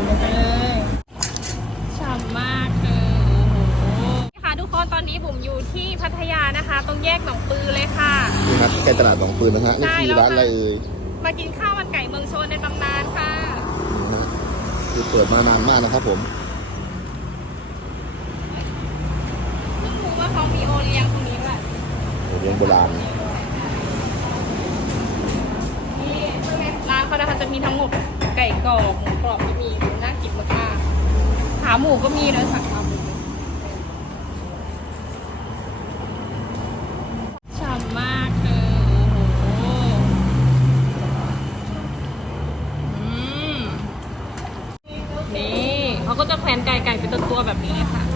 ามไปเลยฉ่ำมากเลยนี่ค่ะทุกคนตอนนี้บุ๋มอยู่ที่พัทยานะคะ ตรงแยกหนองปือเลยค่ะ นี่ครับใกล้ตลาดหนองปืนนะฮะนี่คือร้านอะไรเอ่ยมากินข้าวมันไก่เมืองชนในตำนานค่ะคือเปิดมานานมากนะครับผม เพิ่รู้ว่าเขามีโอเลี้ยงตรงนี้ด้วโอเลี้ยงโบราณ นี่ใช่ไหมร้านเขานะคะจะมีทั้งหมดไก่กรอบ ขาหมูก็มีเลยสั่งขาหมูฉ่ำมากเลยโอ้โหนี่เขาก็จะแขนไก่ไก่เป็นตัวๆแบบนี้ค่ะ